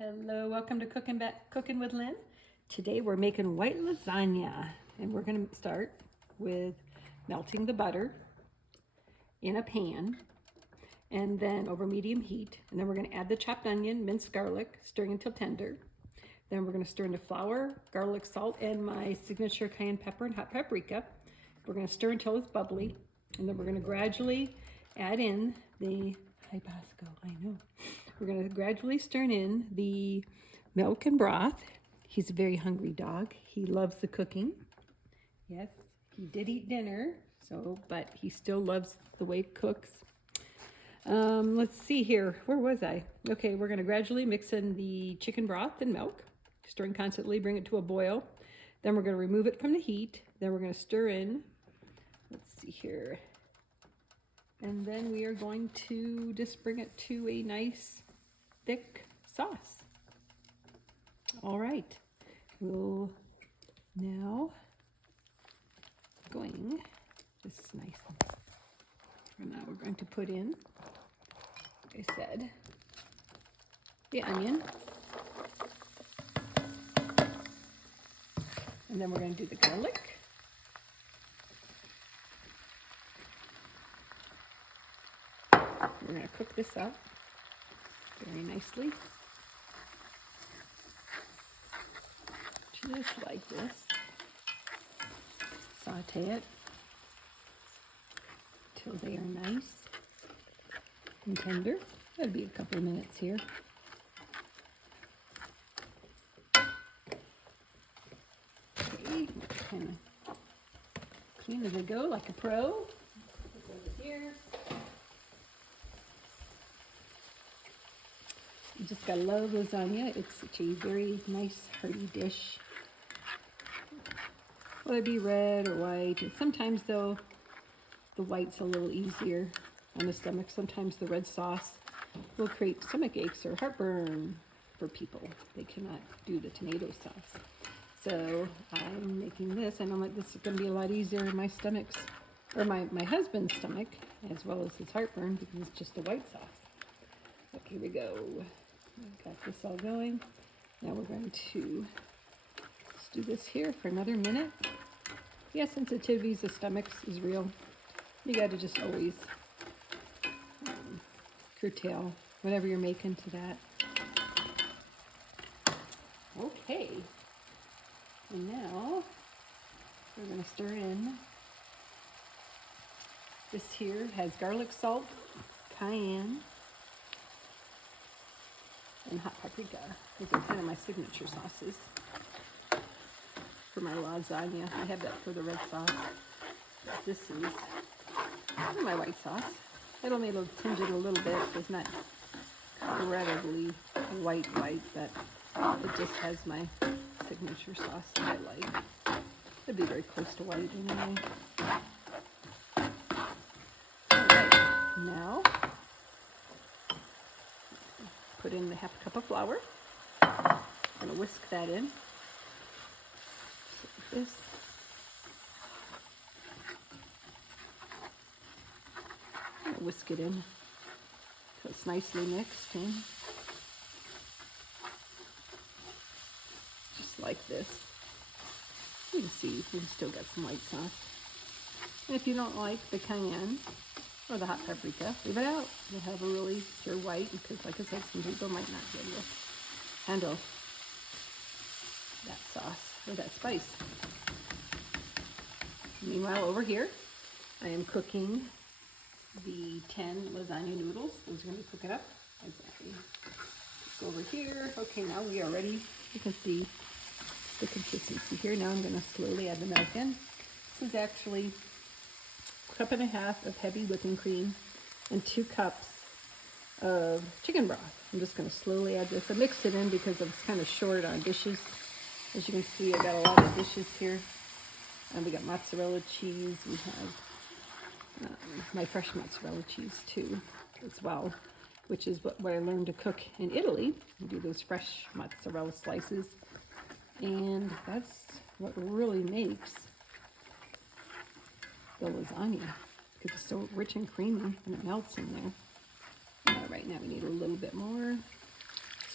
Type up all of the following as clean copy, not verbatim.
Hello, welcome to Cooking with Lynn. Today we're making white lasagna, and we're going to start with melting the butter in a pan, and then over medium heat. And then we're going to add the chopped onion, minced garlic, stirring until tender. Then we're going to stir into flour, garlic, salt, and my signature cayenne pepper and hot paprika. We're going to stir until it's bubbly, and then we're going to gradually add in the Hi, Bosco, I know. We're going to gradually stir in the milk and broth. He's a very hungry dog. He loves the cooking. Yes, he did eat dinner, but he still loves the way it cooks. Let's see here. Where was I? Okay, we're going to gradually mix in the chicken broth and milk, stirring constantly, bring it to a boil. Then we're going to remove it from the heat. Then we're going to stir in. Let's see here. And then we are going to just bring it to a nice thick sauce. All right, we'll now this is nice. And now we're going to put in, like I said, the onion. And then we're going to do the garlic. We're going to cook this up very nicely. Just like this. Saute it until they are nice and tender. That'll be a couple of minutes here. Okay, kind of clean as I go, like a pro. Put it over here. You just gotta love lasagna. It's such a very nice, hearty dish. Whether it be red or white. And sometimes, though, the white's a little easier on the stomach. Sometimes the red sauce will create stomach aches or heartburn for people. They cannot do the tomato sauce. So I'm making this, and I'm like, this is gonna be a lot easier in my stomach's, or my husband's stomach, as well as his heartburn, because it's just a white sauce. Okay, here we go. Got this all going. Now we're going to just do this here for another minute. Yeah, sensitivities of stomachs is real. You got to just always curtail whatever you're making to that. Okay. And now we're going to stir in. This here has garlic, salt, cayenne, and hot paprika. These are kind of my signature sauces for my lasagna. I have that for the red sauce. This is my white sauce. It'll make it tinge it a little bit. It's not incredibly white, but it just has my signature sauce that I like. It'd be very close to white anyway. All right, now put in the half cup of flour. I'm going to whisk that in. Like this. I'm going to whisk it in so it's nicely mixed in. Just like this. You can see we've still got some white sauce. And if you don't like the cayenne or the hot paprika, leave it out. You'll have a really pure white, because like I said, some people might not be able to handle that sauce or that spice. Meanwhile, over here, I am cooking the 10 lasagna noodles. Those are going to be cooking up. Exactly. Go over here. Okay, now we are ready. You can see the consistency here. Now I'm going to slowly add the milk in. This is actually a cup and a half of heavy whipping cream and 2 cups of chicken broth. I'm just going to slowly add this. I mixed it in because I was kind of short on dishes. As you can see, I got a lot of dishes here. And we got mozzarella cheese. We have my fresh mozzarella cheese too, as well, which is what I learned to cook in Italy. We do those fresh mozzarella slices. And that's what really makes the lasagna, because it's so rich and creamy and it melts in there. All right, now we need a little bit more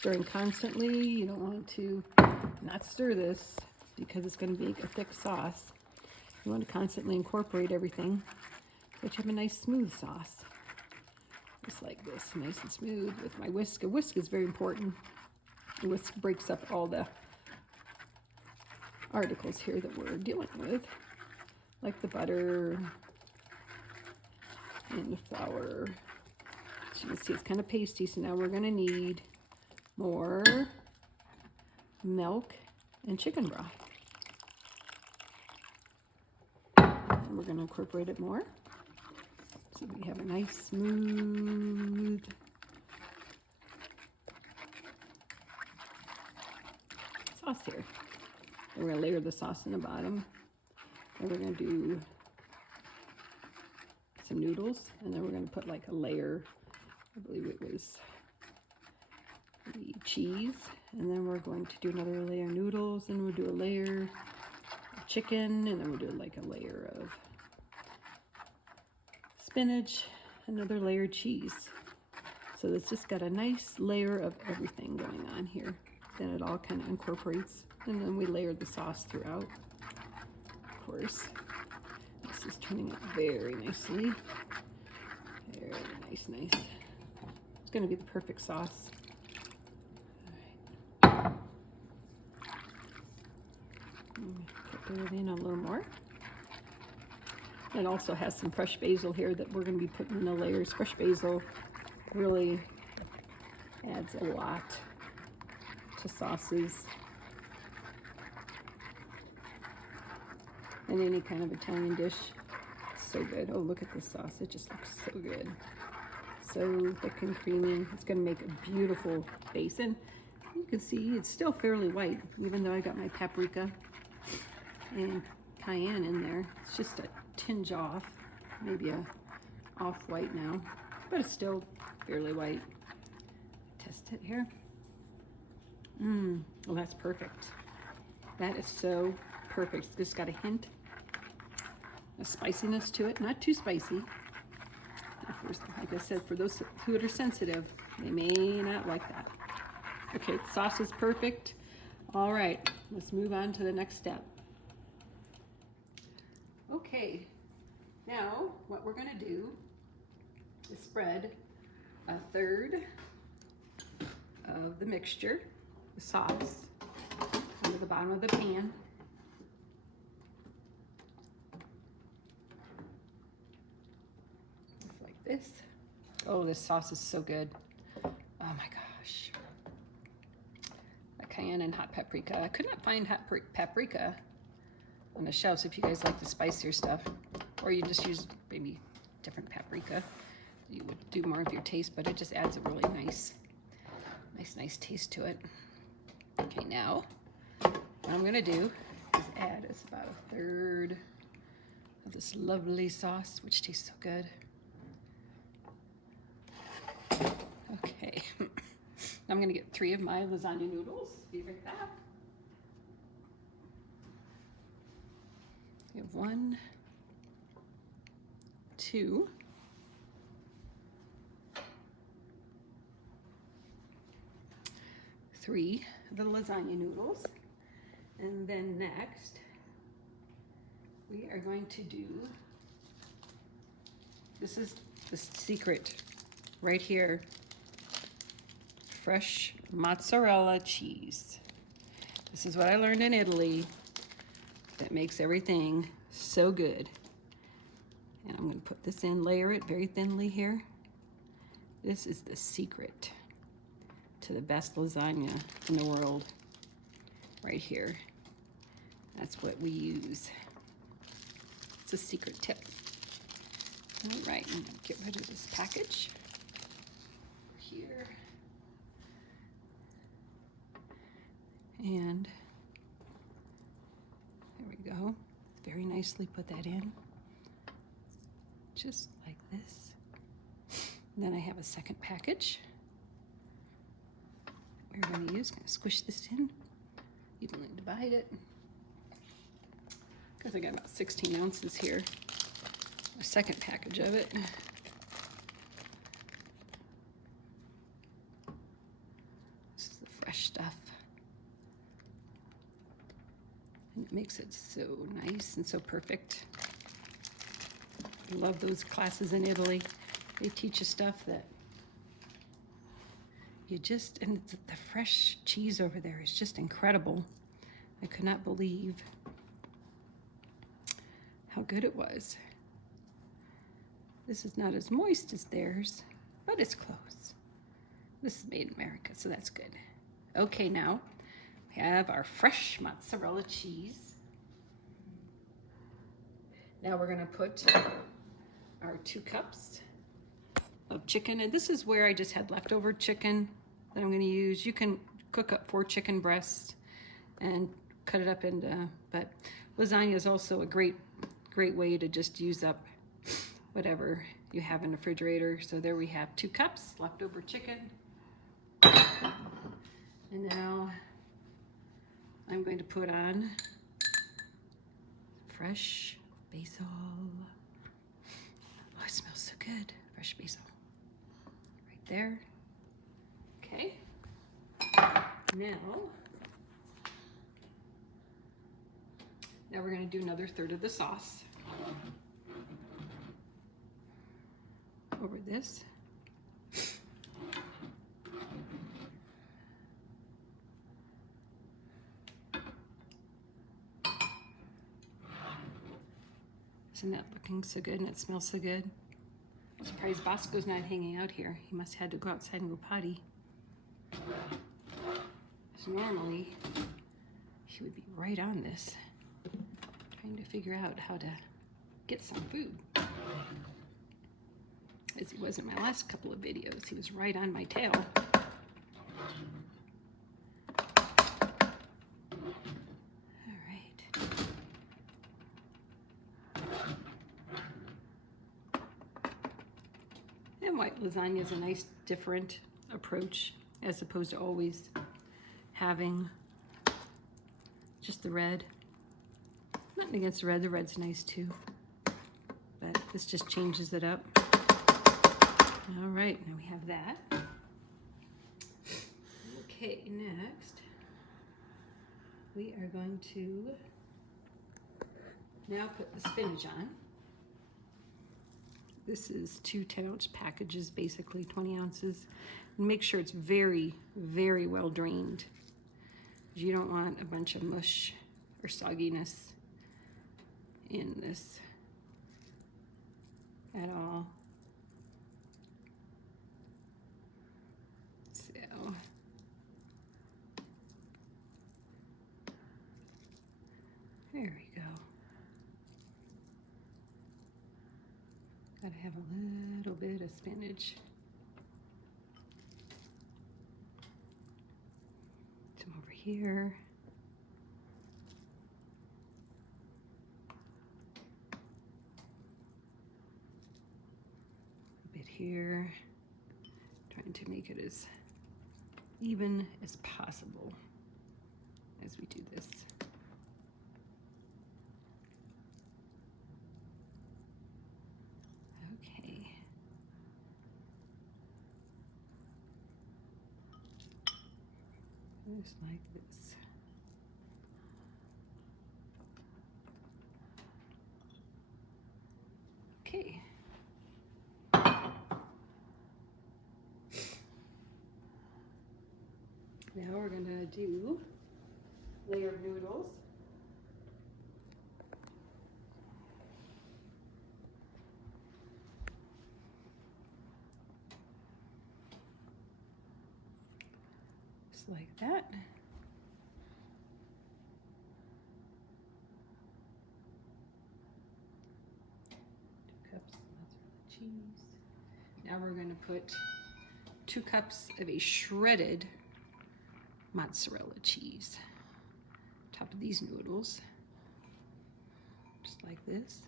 Stirring constantly. You don't want to not stir this because it's going to make a thick sauce. You want to constantly incorporate everything so that you have a nice smooth sauce. Just like this, nice and smooth with my whisk. A whisk is very important. The whisk breaks up all the articles here that we're dealing with, like the butter and the flour. As you can see, it's kind of pasty, so now we're going to need more milk and chicken broth. And we're going to incorporate it more so we have a nice smooth sauce here. And we're going to layer the sauce in the bottom, and we're going to do some noodles, and then we're going to put like a layer, I believe it was the cheese, and then we're going to do another layer of noodles, and we'll do a layer of chicken, and then we'll do like a layer of spinach, another layer of cheese. So it's just got a nice layer of everything going on here. Then it all kind of incorporates, and then we layer the sauce throughout. Of course, this is turning out very nicely. Very nice. It's going to be the perfect sauce. All right. Put it in a little more. It also has some fresh basil here that we're going to be putting in the layers. Fresh basil really adds a lot to sauces and any kind of Italian dish. It's so good. Oh, look at this sauce. It just looks so good. So thick and creamy. It's going to make a beautiful base. And you can see it's still fairly white, even though I got my paprika and cayenne in there. It's just a tinge off, maybe a off-white now, but it's still fairly white. Test it here. Well, that's perfect. That is so perfect. It's just got a hint of spiciness to it, not too spicy. Like I said, for those who are sensitive, they may not like that. Okay, the sauce is perfect. All right, let's move on to the next step. Okay, now what we're going to do is spread a third of the mixture, the sauce, onto the bottom of the pan. Just like this. Oh, this sauce is so good. Oh my gosh. That cayenne and hot paprika. I could not find hot paprika on the shelves if you guys like the spicier stuff, or you just use maybe different paprika. You would do more of your taste, but it just adds a really nice taste to it. Okay, now what I'm gonna do is add about a third of this lovely sauce, which tastes so good. Okay, I'm gonna get 3 of my lasagna noodles. Be right back. We have 1, 2, 3 of the lasagna noodles. And then next, we are going to do, this is the secret right here, fresh mozzarella cheese. This is what I learned in Italy that makes everything so good. And I'm going to put this in, layer it very thinly here. This is the secret to the best lasagna in the world, right here. That's what we use. It's a secret tip. All right, I'm gonna get rid of this package here. And there we go. Very nicely put that in, just like this. And then I have a second package we're going to use. Going to squish this in, evenly divide it, because I got about 16 ounces here. A second package of it. This is fresh stuff. And it makes it so nice and so perfect. I love those classes in Italy. They teach you stuff that you just, and the fresh cheese over there is just incredible. I could not believe how good it was. This is not as moist as theirs, but it's close. This is made in America, so that's good. Okay, now we have our fresh mozzarella cheese. Now we're gonna put our 2 cups of chicken, and this is where I just had leftover chicken that I'm gonna use. You can cook up 4 chicken breasts and cut it up into, but lasagna is also a great way to just use up whatever you have in the refrigerator. So there we have 2 cups leftover chicken. And now I'm going to put on fresh basil. Oh, it smells so good. Fresh basil. Right there. Okay. Now we're going to do another third of the sauce over this. Isn't that looking so good and it smells so good? I'm surprised Bosco's not hanging out here. He must have had to go outside and go potty. Because normally he would be right on this, trying to figure out how to get some food. As he was in my last couple of videos, he was right on my tail. All right. And white lasagna is a nice different approach as opposed to always having just the red. Nothing against the red's nice too, but this just changes it up. All right, now we have that. Okay, next we are going to now put the spinach on. This is 2 10-ounce packages, basically 20 ounces. And make sure it's very, very well drained. You don't want a bunch of mush or sogginess in this at all. So there we go. Gotta have a little bit of spinach. Some over here. A bit here. Trying to make it as even as possible as we do this. Okay. Just like this. Okay. Now we're going to do layer of noodles. Just like that. 2 cups of mozzarella cheese. Now we're going to put 2 cups of a shredded mozzarella cheese on top of these noodles, just like this.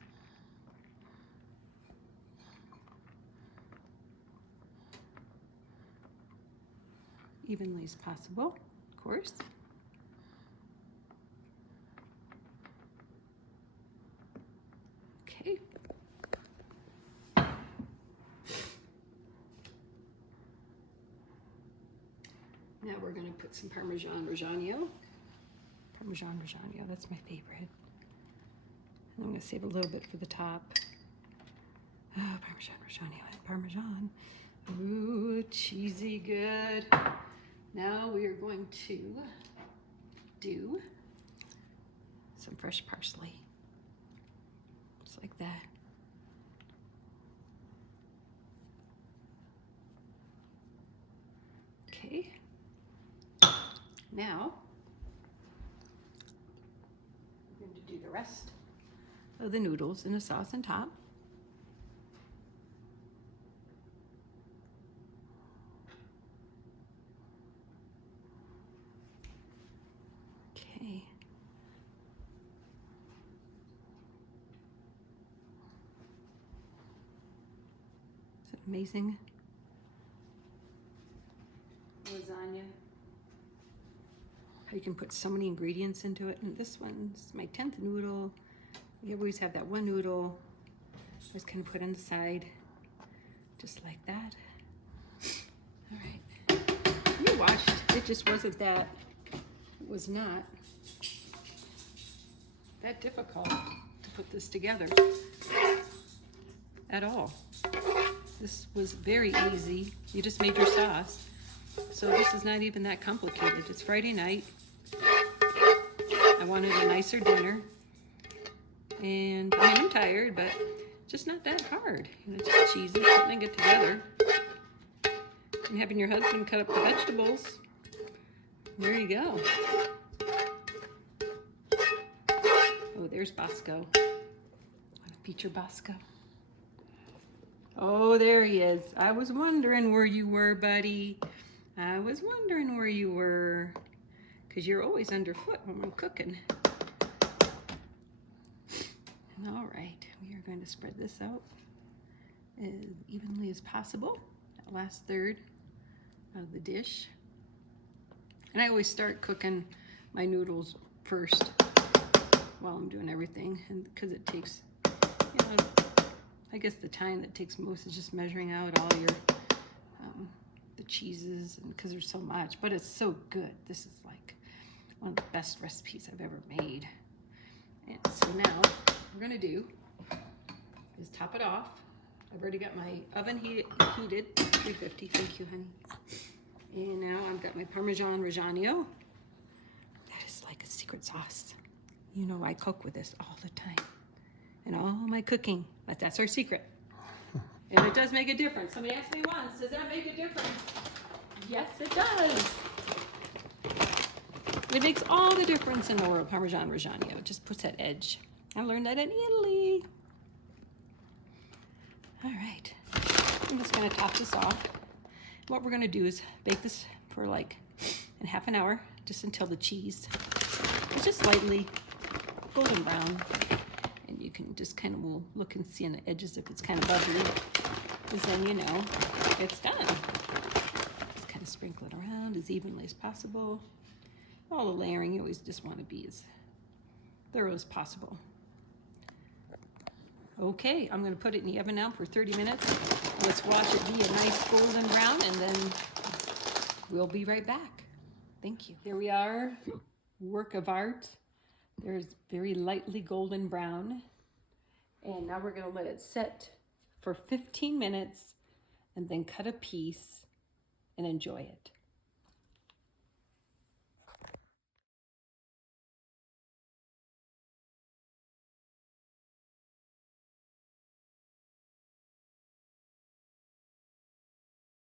Evenly as possible, of course. Okay. Now we're going to put some Parmesan Reggiano. Parmesan Reggiano, that's my favorite. I'm going to save a little bit for the top. Oh, Parmesan Reggiano and Parmesan. Ooh, cheesy good. Now we are going to do some fresh parsley. Just like that. Okay. Now, we're going to do the rest of the noodles in the sauce on top. Okay. Is it amazing? Lasagna. How you can put so many ingredients into it. And this one's my 10th noodle. You always have that one noodle. Just kind of put on the side, just like that. All right. You watched. It just wasn't that. It was not that difficult to put this together at all. This was very easy. You just made your sauce. So this is not even that complicated. It's Friday night. I wanted a nicer dinner. And I mean, I'm tired, but just not that hard. You know, just cheesy, putting it together. And having your husband cut up the vegetables. There you go. Oh, there's Bosco. Want to feature Bosco? Oh, there he is. I was wondering where you were, buddy. I was wondering where you were. Because you're always underfoot when I'm cooking. All right, we are going to spread this out as evenly as possible. That last third of the dish. And I always start cooking my noodles first while I'm doing everything, and because it takes, you know, I guess the time that takes most is just measuring out all your the cheeses, and because there's so much, but it's so good. This is like one of the best recipes I've ever made. And so now what we're gonna do is top it off. I've already got my oven heated 350. Thank you, honey. And now I've got my Parmesan Reggiano. That is like a secret sauce. You know, I cook with this all the time. And all my cooking, but that's our secret. And it does make a difference. Somebody asked me once, does that make a difference? Yes, it does. It makes all the difference in the world, Parmesan Reggiano. It just puts that edge. I learned that in Italy. All right, I'm just gonna top this off. What we're gonna do is bake this for like in half an hour, just until the cheese is just slightly golden brown. And you can just kind of will look and see on the edges if it's kind of bubbly, because then you know it's done. Just kind of sprinkle it around as evenly as possible. All the layering, you always just want to be as thorough as possible. Okay, I'm going to put it in the oven now for 30 minutes. Let's watch it be a nice golden brown, and then we'll be right back. Thank you. Here we are, work of art. There's very lightly golden brown. And now we're going to let it set for 15 minutes and then cut a piece and enjoy it.